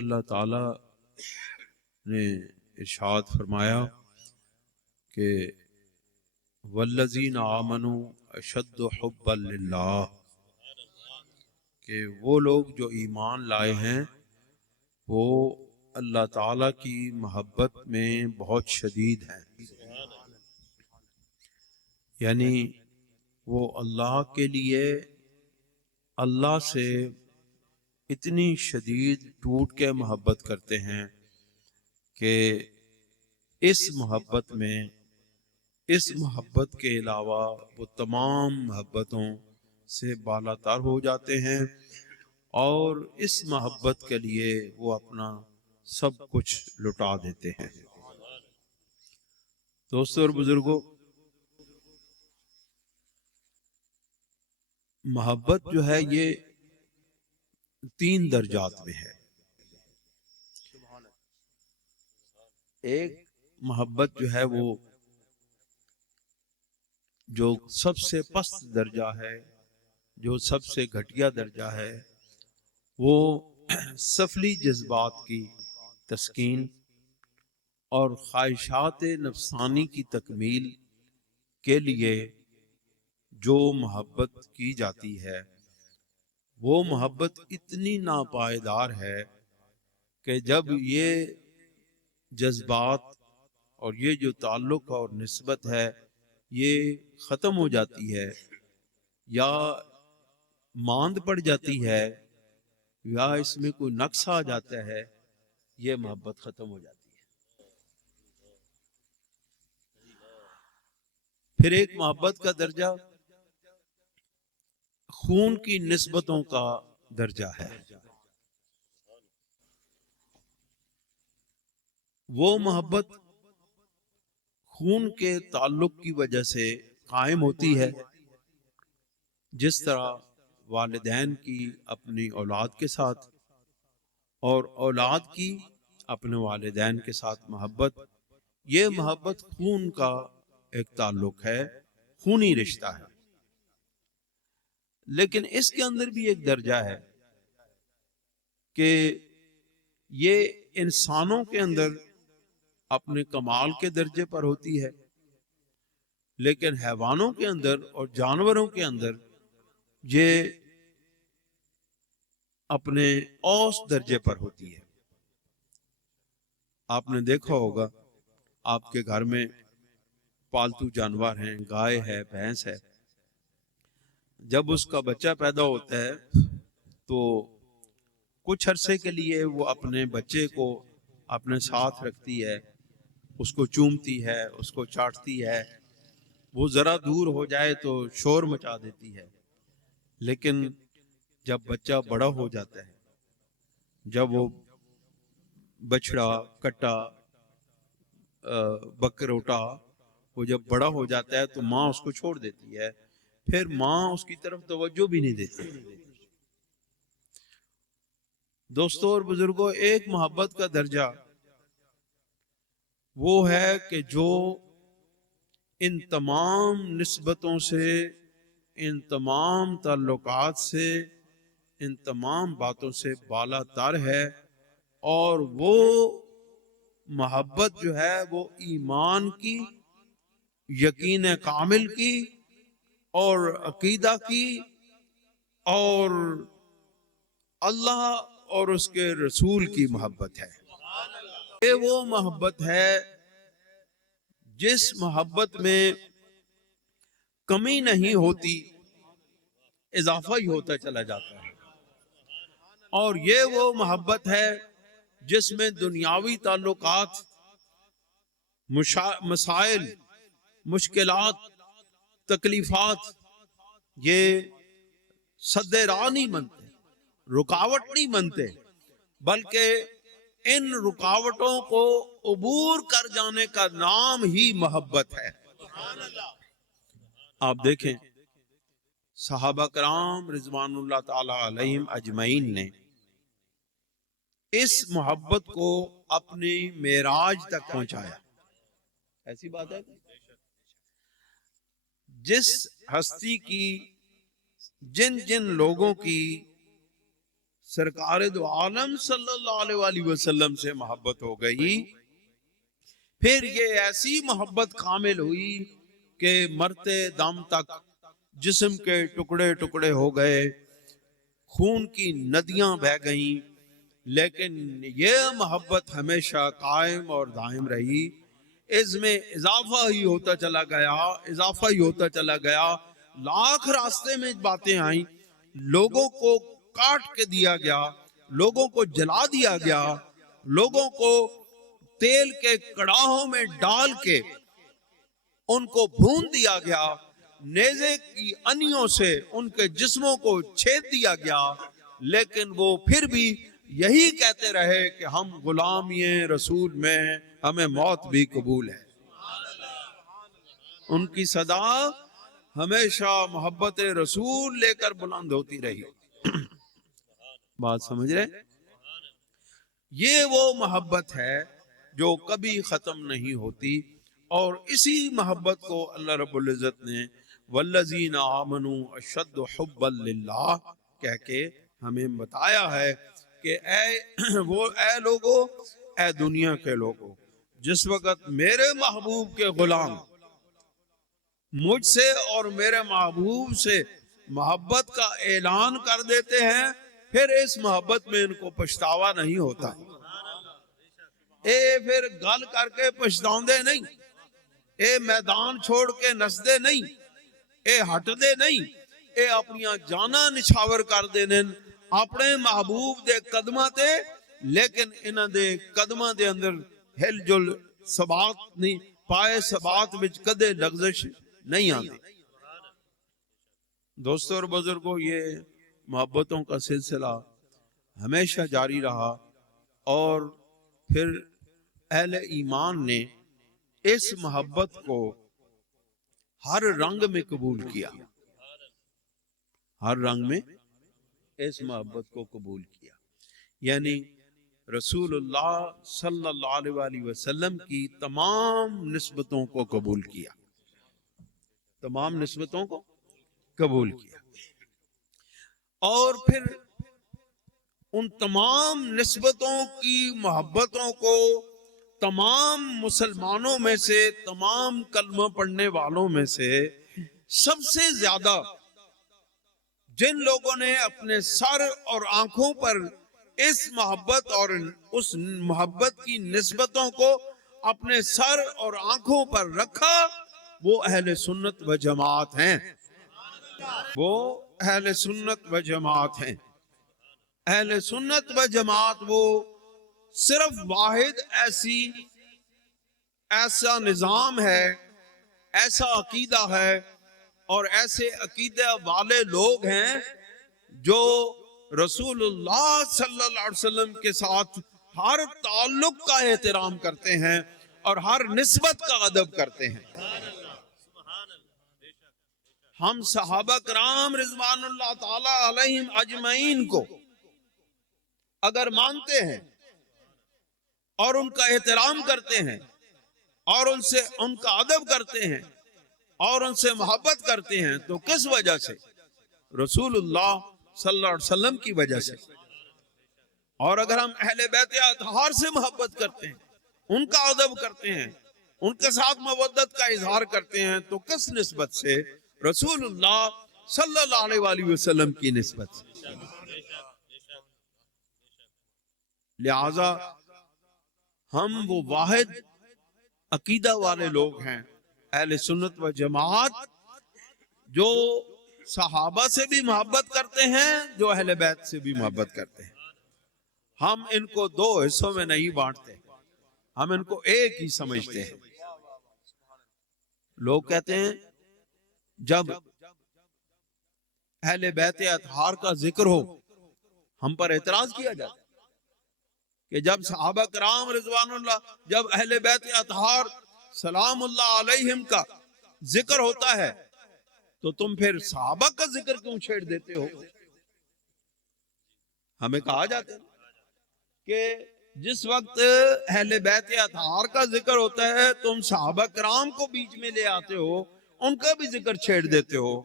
اللہ تعالی نے ارشاد فرمایا کہ والذین آمنوا اشد حبا للہ، کہ وہ لوگ جو ایمان لائے ہیں وہ اللہ تعالیٰ کی محبت میں بہت شدید ہیں، یعنی وہ اللہ کے لیے اللہ سے اتنی شدید ٹوٹ کے محبت کرتے ہیں کہ اس محبت کے علاوہ وہ تمام محبتوں سے بالا تر ہو جاتے ہیں، اور اس محبت کے لیے وہ اپنا سب کچھ لٹا دیتے ہیں۔ دوستو اور بزرگوں، محبت جو ہے یہ 3 درجات میں ہے۔ ایک محبت جو ہے وہ جو سب سے پست درجہ ہے، جو سب سے گھٹیا درجہ ہے، وہ سفلی جذبات کی تسکین اور خواہشات نفسانی کی تکمیل کے لیے جو محبت کی جاتی ہے، وہ محبت اتنی ناپائیدار ہے کہ جب یہ جذبات اور یہ جو تعلق اور نسبت ہے یہ ختم ہو جاتی ہے یا ماند پڑ جاتی ہے یا اس میں کوئی نقص آ جاتا ہے، یہ محبت ختم ہو جاتی ہے۔ پھر ایک محبت کا درجہ خون کی نسبتوں کا درجہ ہے۔ وہ محبت خون کے تعلق کی وجہ سے قائم ہوتی ہے، جس طرح والدین کی اپنی اولاد کے ساتھ اور اولاد کی اپنے والدین کے ساتھ محبت، یہ محبت خون کا ایک تعلق ہے، خونی رشتہ ہے۔ لیکن اس کے اندر بھی ایک درجہ ہے کہ یہ انسانوں کے اندر اپنے کمال کے درجے پر ہوتی ہے، لیکن حیوانوں کے اندر اور جانوروں کے اندر یہ اپنے اوس درجے پر ہوتی ہے۔ آپ نے دیکھا ہوگا آپ کے گھر میں پالتو جانور ہیں، گائے ہے، بھینس ہے، جب اس کا بچہ پیدا ہوتا ہے تو کچھ عرصے کے لیے وہ اپنے بچے کو اپنے ساتھ رکھتی ہے، اس کو چومتی ہے، اس کو چاٹتی ہے، وہ ذرا دور ہو جائے تو شور مچا دیتی ہے۔ لیکن جب بچہ بڑا ہو جاتا ہے، جب وہ بچڑا، کٹا، بکروٹا، وہ جب بڑا ہو جاتا ہے تو ماں اس کو چھوڑ دیتی ہے، پھر ماں اس کی طرف توجہ بھی نہیں دیتی۔ دوستو اور بزرگوں، ایک محبت کا درجہ وہ ہے کہ جو ان تمام نسبتوں سے، ان تمام تعلقات سے، ان تمام باتوں سے بالا تر ہے، اور وہ محبت جو ہے وہ ایمان کی، یقین کامل کی اور عقیدہ کی اور اللہ اور اس کے رسول کی محبت ہے۔ یہ وہ محبت ہے جس محبت میں کمی نہیں ہوتی، اضافہ ہی ہوتا چلا جاتا ہے، اور یہ وہ محبت ہے جس میں دنیاوی تعلقات، مسائل، مشکلات، تکلیفات یہ سد راہ نہیں بنتے، رکاوٹ نہیں بنتے، بلکہ ان رکاوٹوں کو عبور کر جانے کا نام ہی محبت ہے۔ آپ دیکھیں صحابہ کرام رضوان اللہ تعالی علیہم اجمعین نے اس محبت کو اپنی معراج تک پہنچایا۔ ایسی بات ہے جس ہستی کی، جن لوگوں کی سرکار دو عالم صلی اللہ علیہ وآلہ وسلم سے محبت ہو گئی، پھر یہ ایسی محبت کامل ہوئی کہ مرتے دم تک جسم کے ٹکڑے ٹکڑے ہو گئے، خون کی ندیاں بہہ گئیں، لیکن یہ محبت ہمیشہ قائم اور دائم رہی۔ اس میں اضافہ ہی ہوتا چلا گیا، اضافہ ہی ہوتا چلا گیا، لاکھ راستے میں باتیں آئیں، لوگوں کو کاٹ کے دیا گیا، لوگوں کو جلا دیا گیا، لوگوں کو تیل کے کڑاہوں میں ڈال کے ان کو بھون دیا گیا، نیزے کی انیوں سے ان کے جسموں کو چھید دیا گیا، لیکن وہ پھر بھی یہی کہتے رہے کہ ہم غلامی رسول میں ہیں، ہمیں موت بھی قبول ہے۔ ان کی صدا ہمیشہ محبت رسول لے کر بلند ہوتی رہی۔ بات سمجھ رہے؟ یہ وہ محبت ہے جو کبھی ختم نہیں ہوتی، اور اسی محبت کو اللہ رب العزت نے والذین آمنوا اشد حبا للہ کہہ کے ہمیں بتایا ہے کہ اے لوگو، اے دنیا کے لوگو، جس وقت میرے محبوب کے غلام مجھ سے اور میرے محبوب سے محبت کا اعلان کر دیتے ہیں، پھر اس محبت میں ان کو پچھتاوا نہیں ہوتا۔ پھر گل کر کے پچھتاؤندے نہیں، میدان چھوڑ کے نسدے نہیں، ہٹ دے نہیں، اپنی جانا نچھاور کر دینے اپنے محبوب دے قدمہ تے، لیکن انہاں دے قدمہ دے اندر ہل جل ثبات نہیں پائے، ثبات وچ کدے لغزش نہیں آتی۔ دوستو اور بزرگوں، یہ محبتوں کا سلسلہ ہمیشہ جاری رہا، اور پھر اہل ایمان نے اس محبت کو ہر رنگ میں قبول کیا، ہر رنگ میں اس محبت کو قبول کیا، یعنی رسول اللہ صلی اللہ علیہ وآلہ وسلم کی تمام نسبتوں کو قبول کیا، تمام نسبتوں کو قبول کیا، اور پھر ان تمام نسبتوں کی محبتوں کو تمام مسلمانوں میں سے، تمام کلمہ پڑھنے والوں میں سے سب سے زیادہ جن لوگوں نے اپنے سر اور آنکھوں پر اس محبت اور اس محبت کی نسبتوں کو اپنے سر اور آنکھوں پر رکھا، وہ اہل سنت و جماعت ہیں، وہ اہل سنت و جماعت ہیں۔ اہل سنت و جماعت وہ صرف واحد ایسا نظام ہے، ایسا عقیدہ ہے اور ایسے عقیدہ والے لوگ ہیں جو رسول اللہ صلی اللہ علیہ وسلم کے ساتھ ہر تعلق کا احترام کرتے ہیں اور ہر نسبت کا ادب کرتے ہیں۔ ہم صحابہ کرام رضوان اللہ تعالی علیہم اجمعین کو اگر مانتے ہیں اور ان کا احترام کرتے ہیں اور ان کا ادب کرتے ہیں اور ان سے محبت کرتے ہیں، تو کس وجہ سے؟ رسول اللہ صلی اللہ علیہ وسلم کی وجہ سے۔ اور اگر ہم اہل بیت اطہار سے محبت کرتے ہیں، ان کا ادب کرتے ہیں، ان کے ساتھ مودت کا اظہار کرتے ہیں، تو کس نسبت سے؟ رسول اللہ صلی اللہ علیہ وآلہ وسلم کی نسبت سے۔ لہذا ہم وہ واحد عقیدہ والے لوگ ہیں، اہل سنت و جماعت، جو صحابہ سے بھی محبت کرتے ہیں، جو اہل بیت سے بھی محبت کرتے ہیں۔ ہم ان کو دو حصوں میں نہیں بانٹتے، ہم ان کو ایک ہی سمجھتے ہیں۔ لوگ کہتے ہیں جب اہل بیت اطہار کا ذکر ہو، ہم پر اعتراض کیا جاتا ہے کہ جب صحابہ کرام رضوان اللہ، جب اہل بیت اطہار سلام اللہ علیہم کا ذکر ہوتا ہے تو تم پھر صحابہ کا ذکر کیوں چھیڑ دیتے ہو؟ ہمیں کہا جاتا ہے کہ جس وقت اہل بیت اطہار کا ذکر ہوتا ہے تم صحابہ کرام کو بیچ میں لے آتے ہو، ان کا بھی ذکر چھیڑ دیتے ہو۔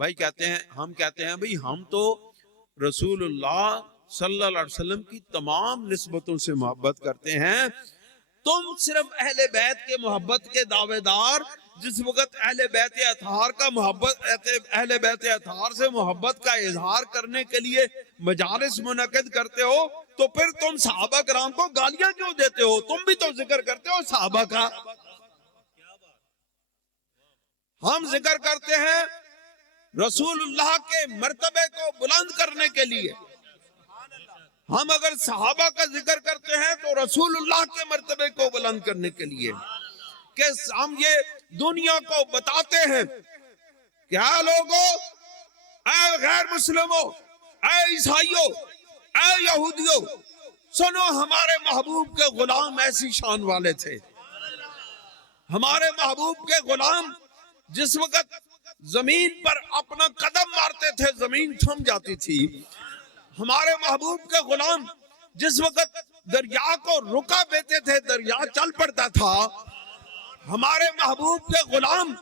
بھائی کہتے ہیں، ہم کہتے ہیں بھائی ہم تو رسول اللہ صلی اللہ علیہ وسلم کی تمام نسبتوں سے محبت کرتے ہیں. تم صرف اہل بیت کے محبت کے دعوے دار جس وقت اہل بیت اطہار کا اہل بیت اطہار سے محبت کا اظہار کرنے کے لیے مجالس منعقد کرتے ہو تو پھر تم صحابہ کرام کو گالیاں کیوں دیتے ہو؟ تم بھی تو ذکر کرتے ہو صحابہ کا. ہم ذکر کرتے ہیں رسول اللہ کے مرتبے کو بلند کرنے کے لیے. ہم اگر صحابہ کا ذکر کرتے ہیں تو رسول اللہ کے مرتبے کو بلند کرنے کے لیے کہ ہم یہ دنیا کو بتاتے ہیں کہ اے لوگوں، اے غیر مسلموں، اے عیسائیوں، اے یہودیوں، سنو ہمارے محبوب کے غلام ایسی شان والے تھے. ہمارے محبوب کے غلام جس وقت زمین پر اپنا قدم مارتے تھے زمین تھم جاتی تھی. ہمارے محبوب کے غلام جس وقت دریا کو رکا دیتے تھے دریا چل پڑتا تھا. ہمارے محبوب کے غلام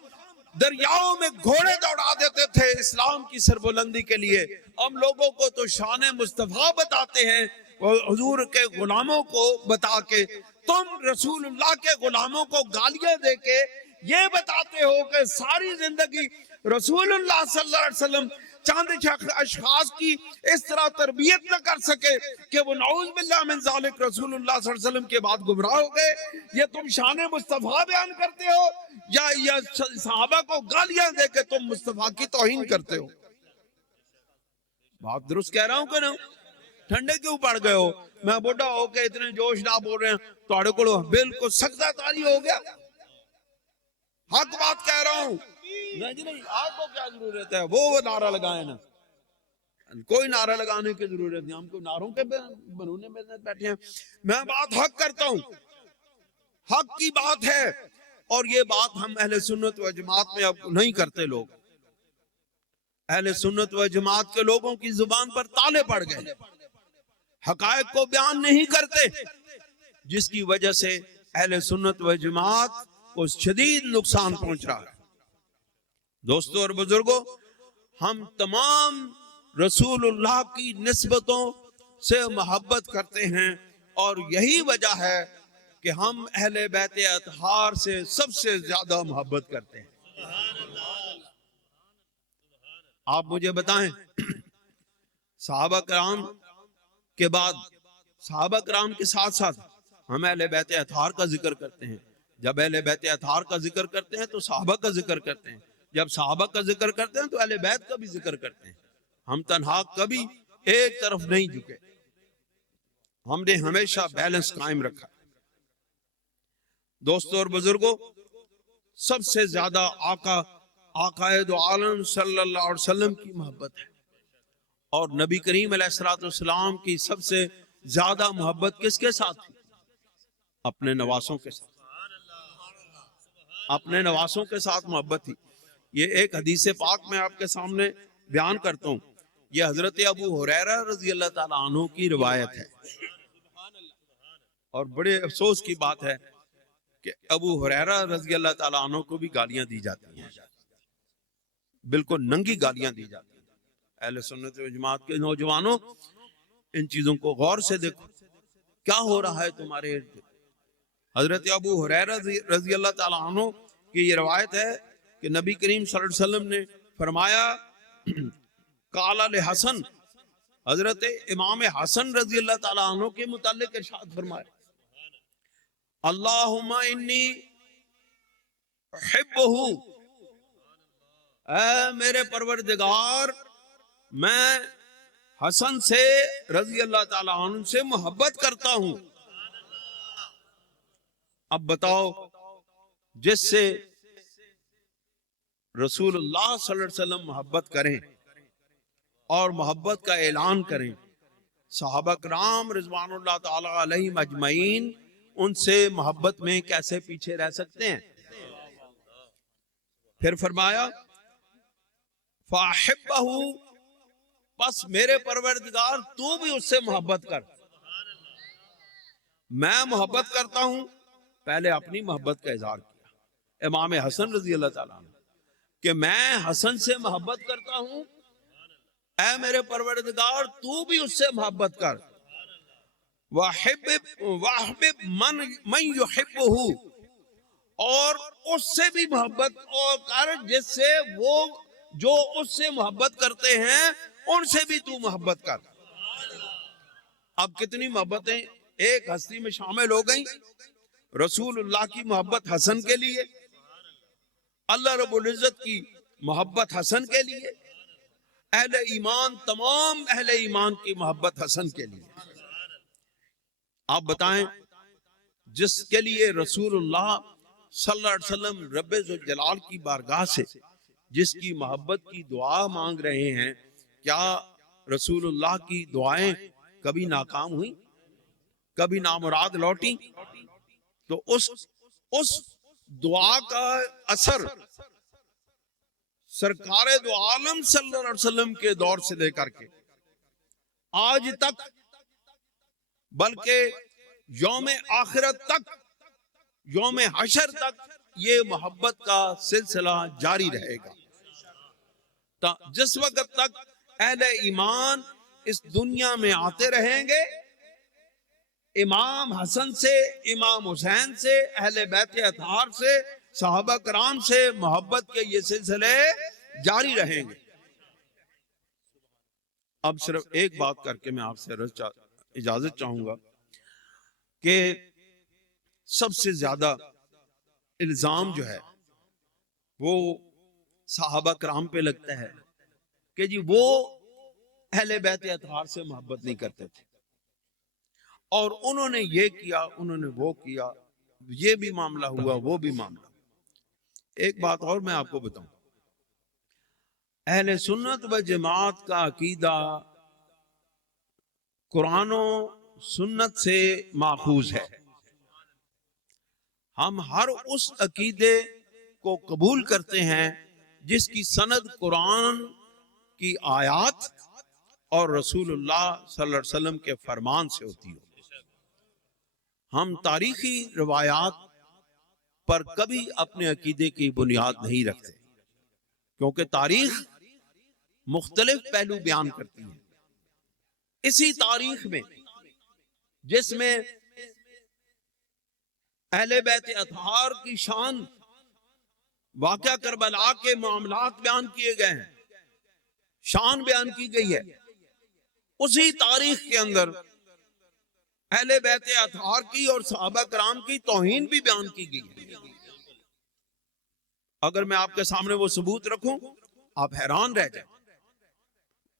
دریاؤں میں گھوڑے دوڑا دیتے تھے اسلام کی سربلندی کے لیے. ہم لوگوں کو تو شان مصطفیٰ بتاتے ہیں حضور کے غلاموں کو بتا کے. تم رسول اللہ کے غلاموں کو گالیاں دے کے یہ بتاتے ہو کہ ساری زندگی رسول اللہ صلی اللہ علیہ وسلم چاند اشخاص کی اس طرح تربیت نہ کر سکے کہ وہ نعوذ باللہ من ذالک رسول اللہ صلی اللہ علیہ وسلم کے بعد گمراہ ہو گئے. یہ تم شان مصطفیٰ بیان کرتے ہو یا صحابہ کو گالیاں دے کے تم مصطفیٰ کی توہین کرتے ہو؟ بات درست کہہ رہا ہوں کہ نا؟ ٹھنڈے کیوں پڑ گئے ہو؟ میں بڑھا ہو کے اتنے جوش نہ بول رہے ہیں تو کو بالکل سجدہ تاری ہو گیا. حق بات کہہ رہا ہوں. نہیں جی نہیں، آپ کو کیا ضرورت ہے وہ نعرہ لگائیں نا. کوئی نعرہ لگانے کی ضرورت نہیں. ہم کو نعروں کے بنونے میں بیٹھے ہیں. میں بات حق کرتا ہوں، حق کی بات ہے. اور یہ بات ہم اہل سنت و جماعت میں اب نہیں کرتے. لوگ اہل سنت و جماعت کے لوگوں کی زبان پر تالے پڑ گئے، حقائق کو بیان نہیں کرتے، جس کی وجہ سے اہل سنت و جماعت کو شدید نقصان پہنچ رہا ہے. دوستو اور بزرگوں، ہم تمام رسول اللہ کی نسبتوں سے محبت کرتے ہیں اور یہی وجہ ہے کہ ہم اہل بیت اطہار سے سب سے زیادہ محبت کرتے ہیں. آپ مجھے بتائیں، صحابہ کرام کے بعد صحابہ کرام کے ساتھ ساتھ ہم اہل بیت اطہار کا ذکر کرتے ہیں. جب اہل بیت اطہار کا ذکر کرتے ہیں تو صحابہ کا ذکر کرتے ہیں. جب صحابہ کا ذکر کرتے ہیں تو اہل بیت کا بھی ذکر کرتے ہیں. ہم تنہا کبھی ایک طرف نہیں جھکے. ہم نے ہمیشہ بیلنس قائم رکھا. دوستو اور بزرگوں، سب سے زیادہ آقائد عالم صلی اللہ علیہ وسلم کی محبت ہے. اور نبی کریم علیہ الصلوۃ والسلام کی سب سے زیادہ محبت کس کے ساتھ تھی؟ اپنے نواسوں کے ساتھ. اپنے نواسوں کے ساتھ محبت تھی. یہ ایک حدیث پاک میں آپ کے سامنے بیان کرتا ہوں. یہ حضرت ابو ہریرہ رضی اللہ تعالیٰ عنہ کی روایت ہے. اور بڑے افسوس کی بات ہے کہ ابو ہریرہ رضی اللہ تعالیٰ عنہ کو بھی گالیاں دی جاتی ہیں، بالکل ننگی گالیاں دی جاتی ہیں. اہل سنت و جماعت کے نوجوانوں، ان چیزوں کو غور سے دیکھو، کیا ہو رہا ہے تمہارے ارد گرد. حضرت ابو ہریرہ رضی اللہ تعالیٰ عنہ کی یہ روایت ہے کہ نبی کریم صلی اللہ علیہ وسلم نے فرمایا، قال لحسن، حضرت امام حسن رضی اللہ تعالیٰ عنہ کے متعلق ارشاد فرمایا، اللہم انی احبہ، اے میرے پروردگار میں حسن سے رضی اللہ تعالیٰ عنہ سے محبت کرتا ہوں. اب بتاؤ، جس سے رسول اللہ صلی اللہ علیہ وسلم محبت کریں اور محبت کا اعلان کریں، صحابہ کرام رضوان اللہ تعالی علیہم اجمعین ان سے محبت میں کیسے پیچھے رہ سکتے ہیں؟ پھر فرمایا، فَأَحِبَّهُ، پس میرے پروردگار تو بھی اس سے محبت کر. میں محبت کرتا ہوں، پہلے اپنی محبت کا اظہار کیا امام حسن رضی اللہ تعالیٰ عنہ کہ میں حسن سے محبت کرتا ہوں. اے میرے پروردگار تو بھی اس سے محبت کر، وَحَبِّبْ مَنْ يُحِبُّهُ، اور اس سے بھی محبت اور کر جس سے وہ جو اس سے محبت کرتے ہیں ان سے بھی تو محبت کر۔ اب کتنی محبتیں ایک ہستی میں شامل ہو گئیں۔ رسول اللہ کی محبت حسن کے لیے، اللہ رب العزت کی محبت حسن کے لیے، اہل ایمان تمام اہل ایمان کی محبت حسن کے لیے۔ آپ بتائیں جس کے لیے رسول اللہ صلی اللہ علیہ وسلم رب ذوالجلال کی بارگاہ سے جس کی محبت کی دعا مانگ رہے ہیں، کیا رسول اللہ کی دعائیں کبھی ناکام ہوئی؟ کبھی نامراد لوٹی؟ تو اس دعا کا اثر سرکار دو عالم صلی اللہ علیہ وسلم کے دور سے لے کر کے آج تک، بلکہ یوم آخرت تک، یوم حشر تک یہ محبت کا سلسلہ جاری رہے گا۔ جس وقت تک اہل ایمان اس دنیا میں آتے رہیں گے، امام حسن سے، امام حسین سے، اہل بیت اطہار سے، صحابہ کرام سے محبت کے یہ سلسلے جاری رہیں گے۔ اب صرف ایک بات کر کے میں آپ سے اجازت چاہوں گا کہ سب سے زیادہ الزام جو ہے وہ صحابہ کرام پہ لگتا ہے کہ جی وہ اہل بیت اطہار سے محبت نہیں کرتے تھے، اور انہوں نے یہ کیا، انہوں نے وہ کیا، یہ بھی معاملہ ہوا، وہ بھی معاملہ۔ ایک بات اور میں آپ کو بتاؤں، اہل سنت و جماعت کا عقیدہ قرآن و سنت سے ماخوذ ہے۔ ہم ہر اس عقیدے کو قبول کرتے ہیں جس کی سند قرآن کی آیات اور رسول اللہ صلی اللہ علیہ وسلم کے فرمان سے ہوتی ہو۔ ہم تاریخی روایات پر کبھی اپنے عقیدے کی بنیاد نہیں رکھتے، کیونکہ تاریخ مختلف پہلو بیان کرتی ہے۔ اسی تاریخ میں جس میں اہل بیت اطہار کی شان، واقعہ کربلا کے معاملات بیان کیے گئے ہیں، شان بیان کی گئی ہے، اسی تاریخ کے اندر اہل بیت اطہار کی اور صحابہ کرام کی توہین بھی بیان کی گئی ہے۔ اگر میں آپ کے سامنے وہ ثبوت رکھوں آپ حیران رہ جائیں۔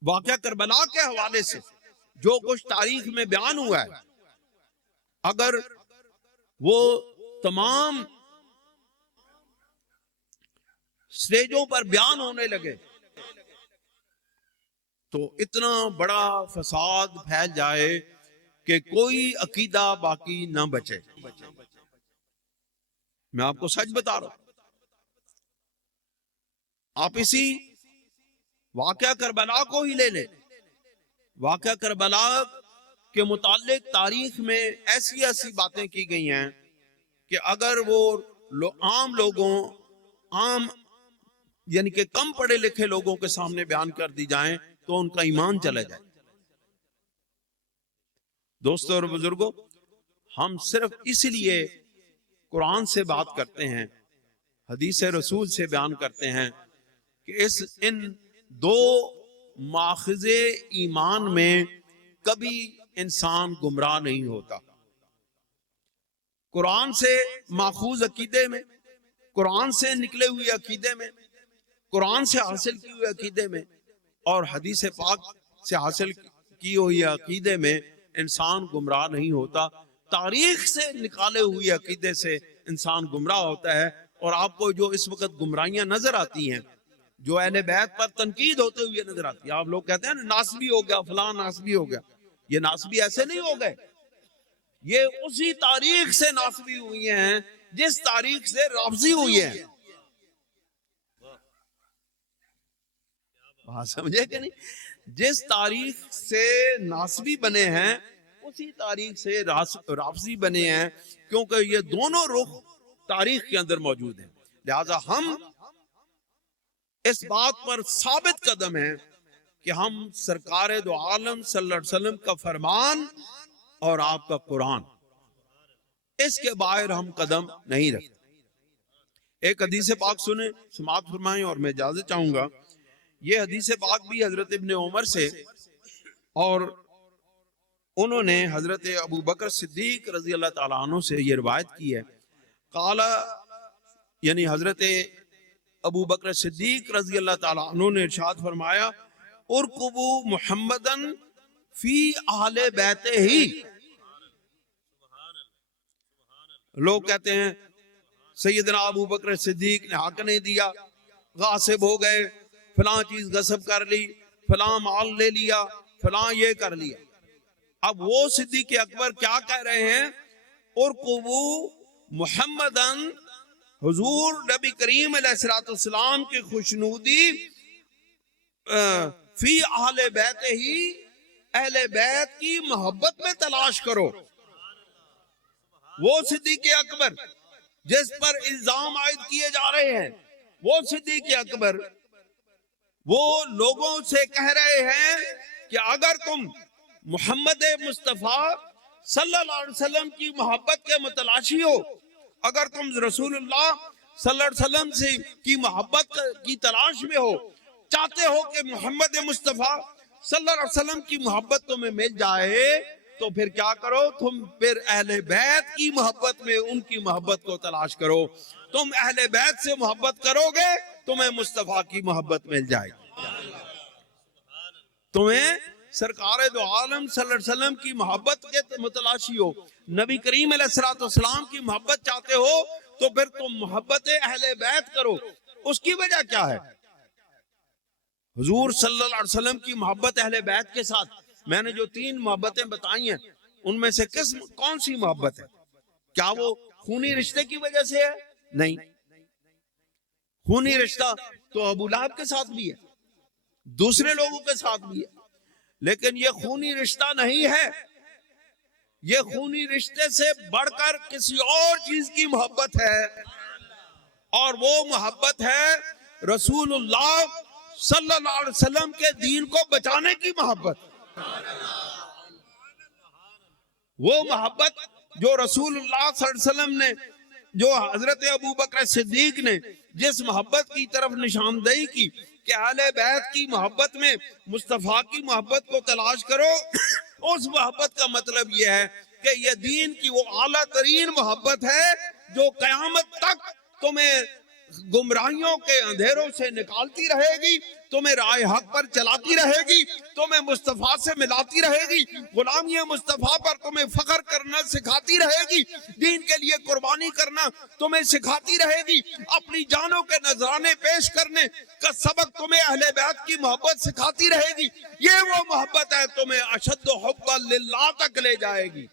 واقعہ کربلا کے حوالے سے جو کچھ تاریخ میں بیان ہوا ہے، اگر وہ تمام سٹیجوں پر بیان ہونے لگے تو اتنا بڑا فساد پھیل جائے کہ کوئی عقیدہ باقی نہ بچے۔ میں آپ کو سچ بتا رہا ہوں، آپ اسی واقعہ کربلا کو ہی لے لیں۔ واقعہ کربلا کے متعلق تاریخ میں ایسی ایسی باتیں کی گئی ہیں کہ اگر وہ عام لوگوں، عام یعنی کہ کم پڑھے لکھے لوگوں کے سامنے بیان کر دی جائیں تو ان کا ایمان چلا جائے۔ دوستوں اور بزرگوں، ہم صرف اس لیے قرآن سے بات کرتے ہیں، حدیث رسول سے بیان کرتے ہیں کہ ان دو ماخذ ایمان میں کبھی انسان گمراہ نہیں ہوتا۔ قرآن سے ماخوذ عقیدے میں، قرآن سے نکلے ہوئے عقیدے میں، قرآن سے حاصل کی ہوئے عقیدے میں اور حدیث پاک سے حاصل کی ہوئی عقیدے میں انسان گمراہ نہیں ہوتا۔ تاریخ سے نکالے ہوئے عقیدے سے انسان گمراہ ہوتا ہے۔ اور آپ کو جو اس وقت گمراہیاں نظر آتی ہیں، جو اہل بیت پر تنقید ہوتے ہوئے نظر آتی ہے، آپ لوگ کہتے ہیں ناسبی ہو گیا، فلاں ناسبی ہو گیا، یہ ناسبی ایسے نہیں ہو گئے، یہ اسی تاریخ سے ناسبی ہوئی ہیں جس تاریخ سے رافضی ہوئی ہیں۔ بات سمجھے کہ نہیں؟ جس تاریخ سے ناسبی بنے ہیں اسی تاریخ سے رافضی بنے ہیں، کیونکہ یہ دونوں رخ تاریخ کے اندر موجود ہیں۔ لہذا ہم اس بات پر ثابت قدم ہیں کہ ہم سرکار دو عالم صلی اللہ علیہ وسلم کا فرمان اور آپ کا قرآن، اس کے باہر ہم قدم نہیں رکھتے۔ ایک حدیث پاک سنیں، سماعت فرمائیں، اور میں اجازت چاہوں گا۔ یہ حدیث پاک بھی حضرت ابن عمر سے، اور انہوں نے حضرت ابو بکر صدیق رضی اللہ تعالیٰ عنہ سے یہ روایت کی ہے۔ قال، یعنی حضرت ابو بکر صدیق رضی اللہ تعالیٰ عنہ نے ارشاد فرمایا، ارکبو محمدن فی اہل بیت ہی۔ لوگ کہتے ہیں سیدنا ابو بکر صدیق نے حق نہیں دیا، غاصب ہو گئے، فلاں چیز غصب کر لی، فلاں مال لے لیا، فلاں یہ کر لیا۔ اب وہ صدیق اکبر کیا کہہ رہے ہیں؟ ارکبو محمدن، حضور نبی کریم علیہ السلام کی خوشنودی فی اہل بیت ہی، اہل بیت کی محبت میں تلاش کرو۔ وہ صدیق اکبر جس پر الزام عائد کیے جا رہے ہیں، وہ صدیق اکبر وہ لوگوں سے کہہ رہے ہیں کہ اگر تم محمد مصطفیٰ صلی اللہ علیہ وسلم کی محبت کے متلاشی ہو، اگر تم رسول اللہ صلی اللہ علیہ وسلم سے کی محبت کی تلاش میں ہو، چاہتے ہو کہ محمد مصطفیٰ صلی اللہ علیہ وسلم کی محبت تمہیں مل جائے، تو پھر کیا کرو؟ تم پھر اہل بیت کی محبت میں ان کی محبت کو تلاش کرو۔ تم اہل بیت سے محبت کرو گے، تمہیں مصطفیٰ کی محبت مل جائے گی۔ تمہیں سرکار دو عالم صلی اللہ علیہ وسلم کی محبت کے متلاشی ہو، نبی کریم علیہ السلام کی محبت چاہتے ہو، تو پھر تم محبت اہل بیت کرو۔ اس کی وجہ کیا ہے؟ حضور صلی اللہ علیہ وسلم کی محبت اہل بیت کے ساتھ، میں نے جو 3 محبتیں بتائی ہیں، ان میں سے کون سی محبت ہے؟ کیا وہ خونی رشتے کی وجہ سے ہے؟ نہیں، خونی رشتہ تو ابو لہب کے ساتھ بھی ہے، دوسرے لوگوں کے ساتھ بھی ہے، لیکن یہ خونی رشتہ نہیں ہے۔ یہ خونی رشتے سے بڑھ کر کسی اور چیز کی محبت ہے، اور وہ محبت ہے رسول اللہ صلی اللہ علیہ وسلم کے دین کو بچانے کی محبت۔ وہ محبت جو رسول اللہ صلی اللہ علیہ وسلم نے، جو حضرت ابو بکر صدیق نے جس محبت کی طرف نشاندہی کی کہ اہل بیت کی محبت میں مصطفیٰ کی محبت کو تلاش کرو، اس محبت کا مطلب یہ ہے کہ یہ دین کی وہ اعلیٰ ترین محبت ہے جو قیامت تک تمہیں گمراہیوں کے اندھیروں سے نکالتی رہے گی، تمہیں راہ حق پر چلاتی رہے گی، تمہیں مصطفیٰ سے ملاتی رہے گی، غلامی مصطفیٰ پر تمہیں فخر کرنا سکھاتی رہے گی، دین کے لیے قربانی کرنا تمہیں سکھاتی رہے گی، اپنی جانوں کے نذرانے پیش کرنے کا سبق تمہیں اہل بیت کی محبت سکھاتی رہے گی۔ یہ وہ محبت ہے تمہیں اشد حب للہ تک لے جائے گی۔